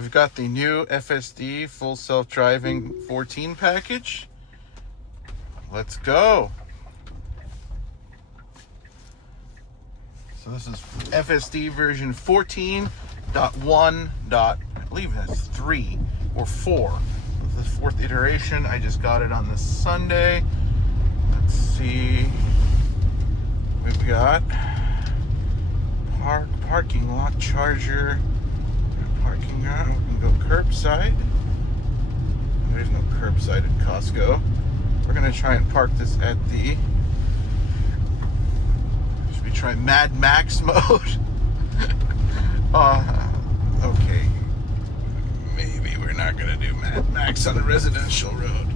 We've got the new FSD full self-driving 14 package. Let's go. So this is FSD version 14.1. I believe that's 3 or 4. The fourth iteration. I just got it on this Sunday. Let's see. We've got parking lot charger. Parking lot. We can go curbside. There's no curbside at Costco. We're gonna try and park this at the. Should we try Mad Max mode? Okay. Maybe we're not gonna do Mad Max on a residential road.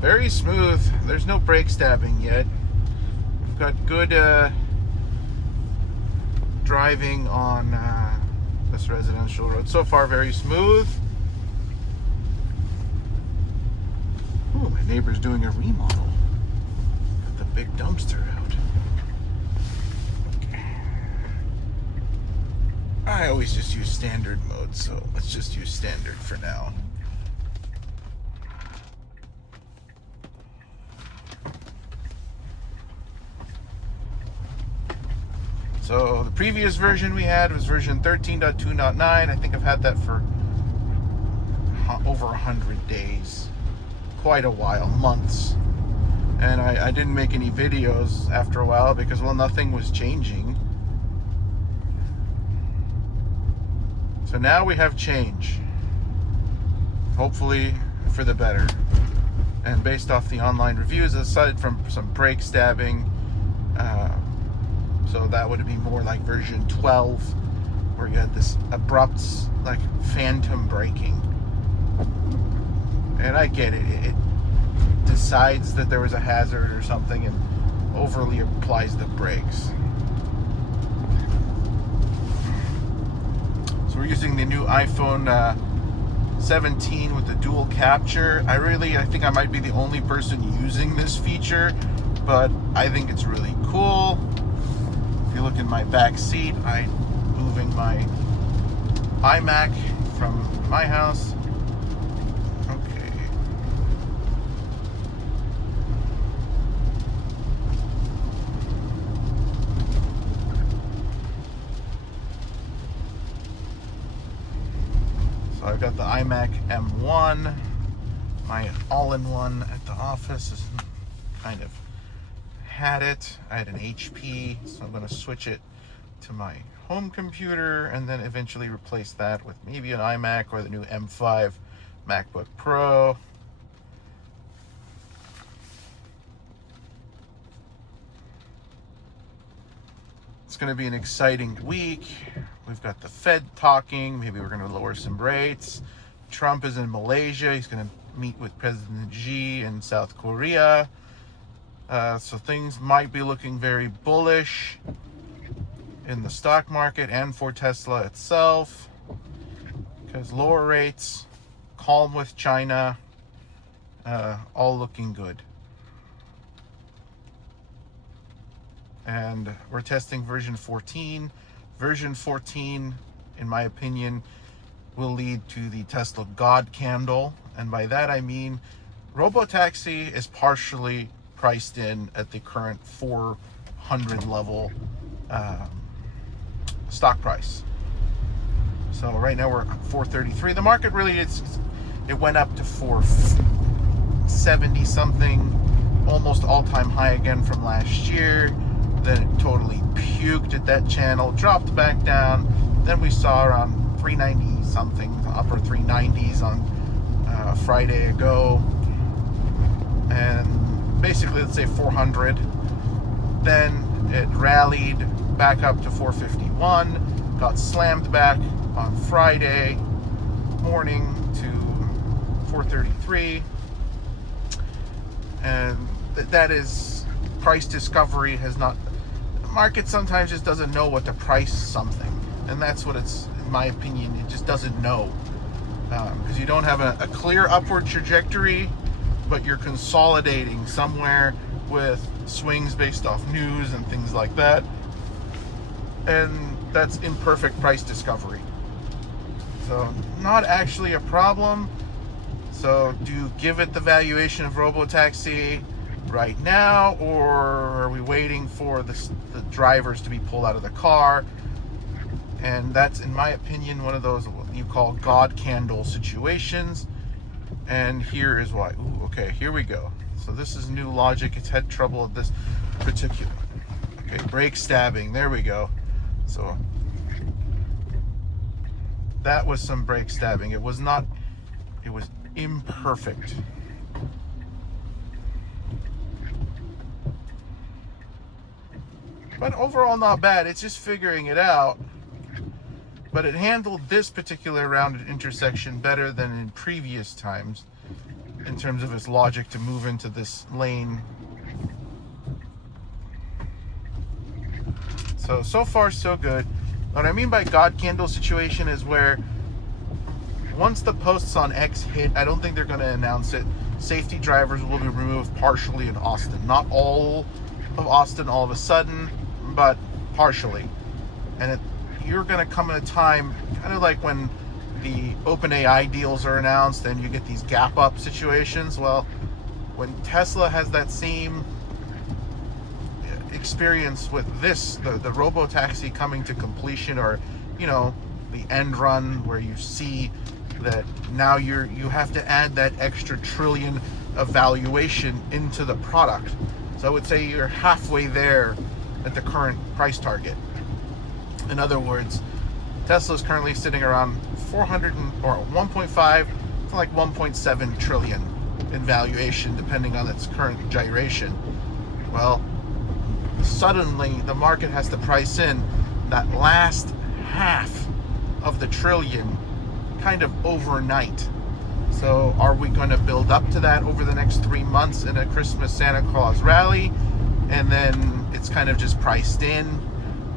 Very smooth. There's no brake stabbing yet. We've got good driving on this residential road. So far, very smooth. Ooh, my neighbor's doing a remodel. Got the big dumpster out. Okay. I always just use standard mode, so let's just use standard for now. So the previous version we had was version 13.2.9. I think I've had that for over 100 days. Quite a while, months. And I didn't make any videos after a while because, well, nothing was changing. So now we have change. Hopefully for the better. And based off the online reviews, aside from some brake stabbing, so that would be more like version 12, where you had this abrupt, like, phantom braking. And I get it. It decides that there was a hazard or something and overly applies the brakes. So we're using the new iPhone 17 with the dual capture. I think I might be the only person using this feature, but I think it's really cool. If you look in my back seat, I'm moving my iMac from my house. Okay. So I've got the iMac M1, my all-in-one at the office is kind of had it. I had an HP, so I'm going to switch it to my home computer and then eventually replace that with maybe an iMac or the new M5 MacBook Pro. It's going to be an exciting week. We've got the Fed talking. Maybe we're going to lower some rates. Trump is in Malaysia. He's going to meet with President Xi in South Korea. So things might be looking very bullish in the stock market and for Tesla itself, because lower rates, calm with China, all looking good. And we're testing version 14. Version 14, in my opinion, will lead to the Tesla God candle. And by that I mean Robotaxi is partially priced in at the current 400 level stock price. So right now we're at 433. The market really it went up to 470 something, almost all-time high again from last year. Then it totally puked at that channel, dropped back down. Then we saw around 390 something, upper 390s on Friday ago, and basically, let's say 400. Then it rallied back up to 451, got slammed back on Friday morning to 433. And that is price discovery has not. The market sometimes just doesn't know what to price something. And that's what it's, in my opinion, it just doesn't know. Because you don't have a clear upward trajectory, but you're consolidating somewhere with swings based off news and things like that. And that's imperfect price discovery. So not actually a problem. So do you give it the valuation of Robotaxi right now, or are we waiting for the drivers to be pulled out of the car? And that's, in my opinion, one of those what you call God candle situations. And here is why. Ooh, okay, here we go. So this is new logic. It's had trouble with this particular. Okay, brake stabbing. There we go. So that was some brake stabbing. It was not, it was imperfect. But overall not bad. It's just figuring it out. But it handled this particular rounded intersection better than in previous times in terms of its logic to move into this lane. So far so good. What I mean by God candle situation is where once the posts on X hit, I don't think they're going to announce it. Safety drivers will be removed partially in Austin. Not all of Austin all of a sudden, but partially. And you're going to come at a time, kind of like when the OpenAI deals are announced and you get these gap up situations. Well, when Tesla has that same experience with this, the Robotaxi coming to completion, or, you know, the end run where you see that now you have to add that extra trillion of valuation into the product. So I would say you're halfway there at the current price target. In other words, Tesla is currently sitting around 1.5 to like 1.7 trillion in valuation, depending on its current gyration. Well, suddenly the market has to price in that last half of the trillion kind of overnight. So are we going to build up to that over the next 3 months in a Christmas Santa Claus rally, and then it's kind of just priced in?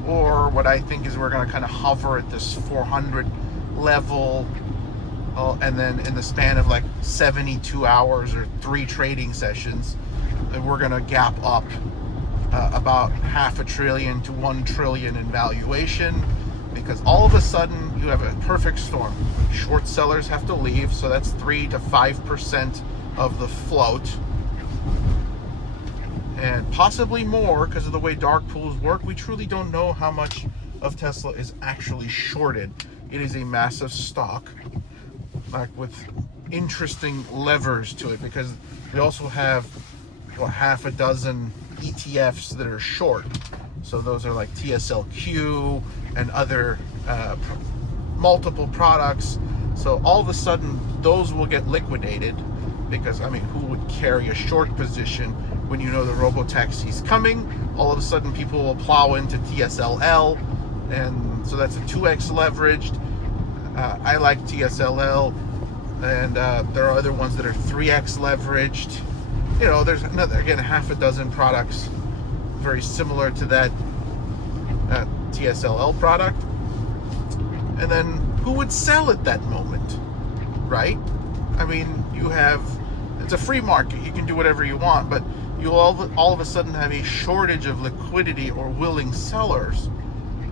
Or what I think is we're going to kind of hover at this 400 level, and then in the span of like 72 hours or 3 trading sessions, we're going to gap up about $500 billion to $1 trillion in valuation, because all of a sudden you have a perfect storm. Short sellers have to leave, so that's 3 to 5% of the float, and possibly more because of the way dark pools work. We truly don't know how much of Tesla is actually shorted. It is a massive stock, like with interesting levers to it, because we also have half a dozen ETFs that are short. So those are like TSLQ and other multiple products. So all of a sudden those will get liquidated, because I mean, who would carry a short position when you know the Robotaxi is coming? All of a sudden people will plow into TSLL, and so that's a 2x leveraged. I like TSLL, and there are other ones that are 3x leveraged. You know, there's another, again, half a dozen products very similar to that TSLL product. And then who would sell at that moment, right? I mean, it's a free market. You can do whatever you want, but you'll all of a sudden have a shortage of liquidity or willing sellers.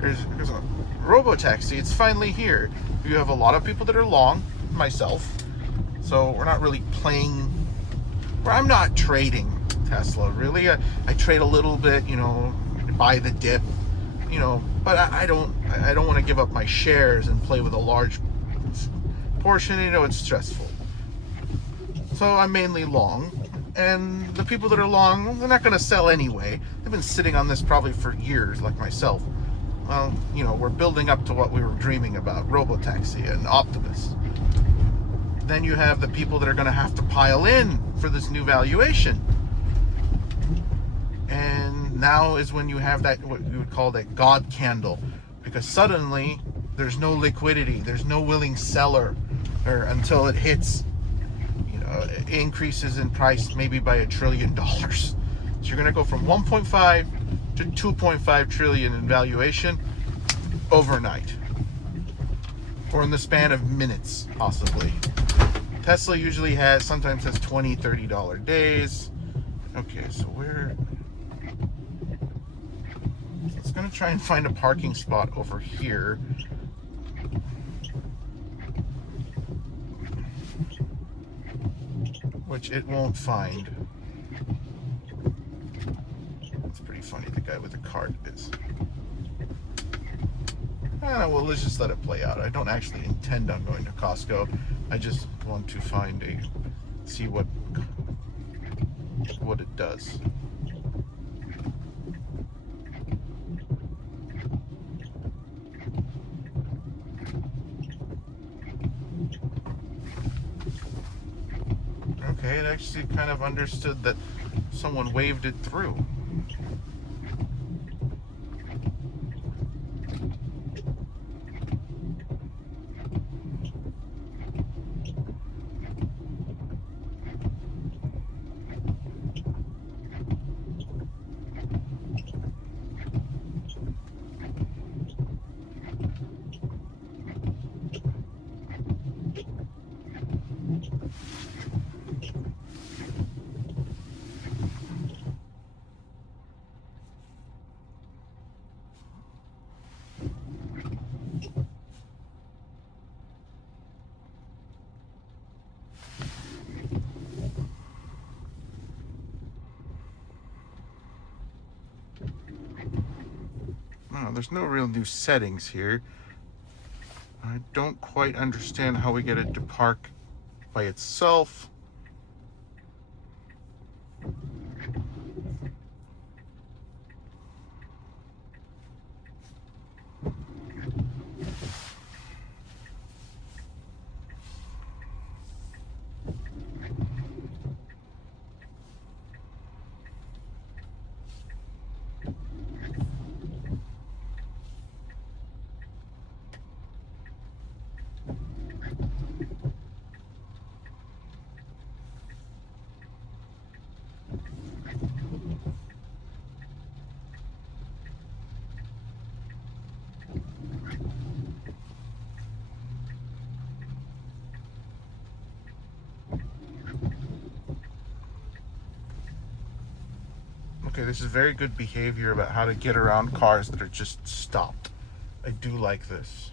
There's a Robotaxi, it's finally here. You have a lot of people that are long, myself, so we're not really playing, or I'm not trading Tesla, really. I trade a little bit, you know, buy the dip, you know, but I don't want to give up my shares and play with a large portion. You know, it's stressful. So I'm mainly long, and the people that are long, they're not going to sell anyway. They've been sitting on this probably for years, like myself. Well, you know, we're building up to what we were dreaming about, Robotaxi and Optimus. Then you have the people that are going to have to pile in for this new valuation. And now is when you have that, what you would call that God candle, because suddenly there's no liquidity, there's no willing seller, or until it hits, you know, increases in price maybe by $1 trillion. So you're going to go from 1.5 to 2.5 trillion in valuation overnight, or in the span of minutes, possibly. Tesla usually sometimes has $20, $30 days. Okay, so going to try and find a parking spot over here. Which it won't find. It's pretty funny, the guy with the cart is. Well, let's just let it play out. I don't actually intend on going to Costco. I just want to see what it does. Okay, it actually kind of understood that someone waved it through. Oh, there's no real new settings here. I don't quite understand how we get it to park by itself. Okay, this is very good behavior about how to get around cars that are just stopped. I do like this.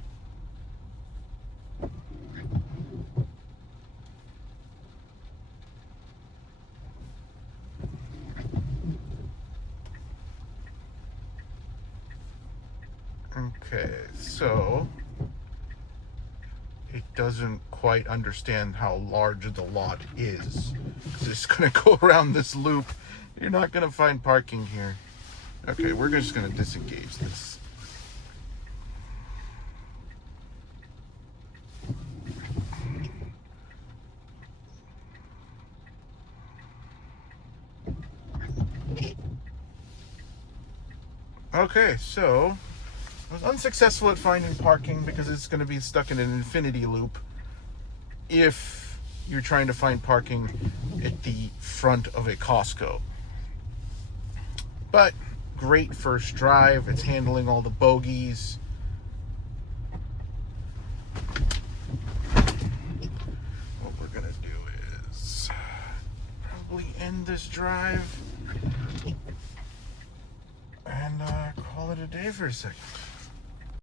Okay, so it doesn't quite understand how large the lot is. It's just gonna go around this loop. You're not gonna find parking here. Okay, we're just gonna disengage this. Okay, so I was unsuccessful at finding parking because it's going to be stuck in an infinity loop if you're trying to find parking at the front of a Costco. But great first drive. It's handling all the bogeys. What we're going to do is probably end this drive and call it a day for a second.